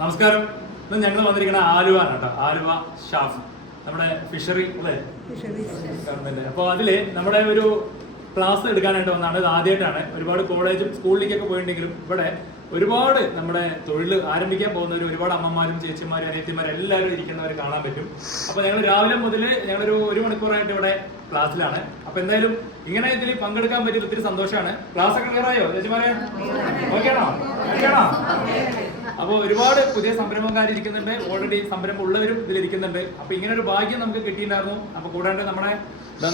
നമസ്കാരം. ഇന്ന് ഞങ്ങൾ വന്നിരിക്കുന്ന ആലുവയാണ് കേട്ടോ. ആലുവ ഷാഫ് നമ്മുടെ ഫിഷറി അല്ലേ ഗവൺമെന്റ്. അപ്പോൾ അതില് നമ്മുടെ ഒരു ക്ലാസ് എടുക്കാനായിട്ട് വന്നതാണ്. ഇത് ആദ്യമായിട്ടാണ്. ഒരുപാട് കോളേജും സ്കൂളിലേക്കൊക്കെ പോയിട്ടുണ്ടെങ്കിലും ഇവിടെ ഒരുപാട് നമ്മുടെ തൊഴിൽ ആരംഭിക്കാൻ പോകുന്നവർ, ഒരുപാട് അമ്മമാരും ചേച്ചിമാരും അനിയത്തിമാരും എല്ലാവരും ഇരിക്കുന്നവർ കാണാൻ പറ്റും. അപ്പോൾ ഞങ്ങൾ രാവിലെ മുതൽ ഒരു മണിക്കൂറായിട്ട് ഇവിടെ ക്ലാസ്സിലാണ്. അപ്പൊ എന്തായാലും ഇങ്ങനെ ഇതിൽ പങ്കെടുക്കാൻ പറ്റിയത് ഒത്തിരി സന്തോഷമാണ്. ക്ലാസ് ഒക്കെ ക്ലിയർ ആയോ ചേച്ചിമാരെ? ഓക്കെയാണോ? അപ്പോൾ ഒരുപാട് പുതിയ സംരംഭക്കാർ ഇരിക്കുന്നുണ്ട്. ഓൾറെഡി സംരംഭം ഉള്ളവരും ഇതിൽ ഇരിക്കുന്നുണ്ട്. അപ്പൊ ഇങ്ങനെ ഒരു ഭാഗ്യം നമുക്ക് കിട്ടിയിട്ടുണ്ടായിരുന്നു. അപ്പൊ കൂടാണ്ട്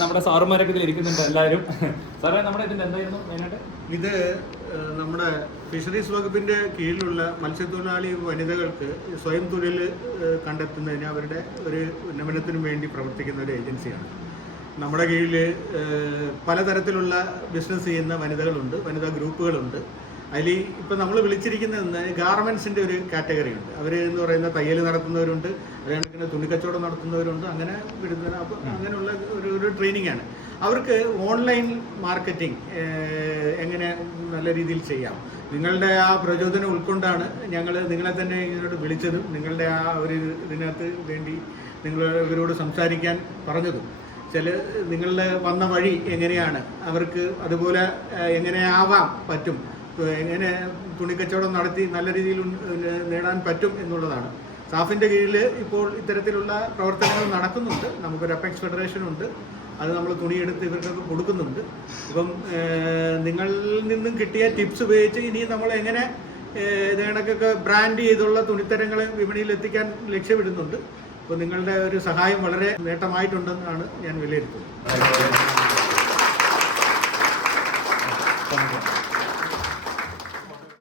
നമ്മുടെ സാറുമാരൊക്കെ ഇതിൽ ഇരിക്കുന്നുണ്ട് എല്ലാവരും. സാറേ, നമ്മുടെ ഇതിന്റെ എന്തായിരുന്നു മെയിനായിട്ട്? ഇത് നമ്മുടെ ഫിഷറീസ് വകുപ്പിന്റെ കീഴിലുള്ള മത്സ്യത്തൊഴിലാളി വനിതകൾക്ക് സ്വയം തൊഴിൽ കണ്ടെത്തുന്നതിന് അവരുടെ ഒരു ഉന്നമനത്തിനും വേണ്ടി പ്രവർത്തിക്കുന്ന ഒരു ഏജൻസിയാണ്. നമ്മുടെ കീഴിൽ പലതരത്തിലുള്ള ബിസിനസ് ചെയ്യുന്ന വനിതകളുണ്ട്, വനിതാ ഗ്രൂപ്പുകളുണ്ട്. അതിൽ ഇപ്പം നമ്മൾ വിളിച്ചിരിക്കുന്നത് ഗാർമെൻസിൻ്റെ ഒരു കാറ്റഗറി ഉണ്ട്. അവർ എന്ന് പറയുന്ന തയ്യൽ നടത്തുന്നവരുണ്ട്, അതുകണക്കിന് തുണിക്കച്ചവടം നടത്തുന്നവരുണ്ട്. അങ്ങനെ വിടുന്ന അപ്പോൾ അങ്ങനെയുള്ള ഒരു ട്രെയിനിങ് ആണ്. അവർക്ക് ഓൺലൈൻ മാർക്കറ്റിംഗ് എങ്ങനെ നല്ല രീതിയിൽ ചെയ്യാം, നിങ്ങളുടെ ആ പ്രചോദനം ഉൾക്കൊണ്ടാണ് ഞങ്ങൾ നിങ്ങളെ തന്നെ ഇതിനോട് വിളിച്ചതും നിങ്ങളുടെ ആ ഒരു ഇതിനകത്ത് വേണ്ടി ഇവരോട് സംസാരിക്കാൻ പറഞ്ഞതും. നിങ്ങളുടെ വന്ന വഴി എങ്ങനെയാണ്, അവർക്ക് അതുപോലെ എങ്ങനെ ആവാൻ പറ്റും, എങ്ങനെ തുണിക്കച്ചവടം നടത്തി നല്ല രീതിയിൽ നേടാൻ പറ്റും എന്നുള്ളതാണ്. സാഫിൻ്റെ കീഴിൽ ഇപ്പോൾ ഇത്തരത്തിലുള്ള പ്രവർത്തനങ്ങൾ നടക്കുന്നുണ്ട്. നമുക്കൊരു അപ്പെക്സ് ഫെഡറേഷൻ ഉണ്ട്, അത് നമ്മൾ തുണിയെടുത്ത് ഇവർക്കൊക്കെ കൊടുക്കുന്നുണ്ട്. ഇപ്പം നിങ്ങളിൽ നിന്നും കിട്ടിയ ടിപ്സ് ഉപയോഗിച്ച് ഇനി നമ്മൾ എങ്ങനെ കണക്കൊക്കെ ബ്രാൻഡ് ചെയ്തുള്ള തുണിത്തരങ്ങൾ വിപണിയിൽ എത്തിക്കാൻ ലക്ഷ്യമിടുന്നുണ്ട്. അപ്പോൾ നിങ്ങളുടെ ഒരു സഹായം വളരെ നേട്ടമായിട്ടുണ്ടെന്നാണ് ഞാൻ വിലയിരുത്തുന്നത്.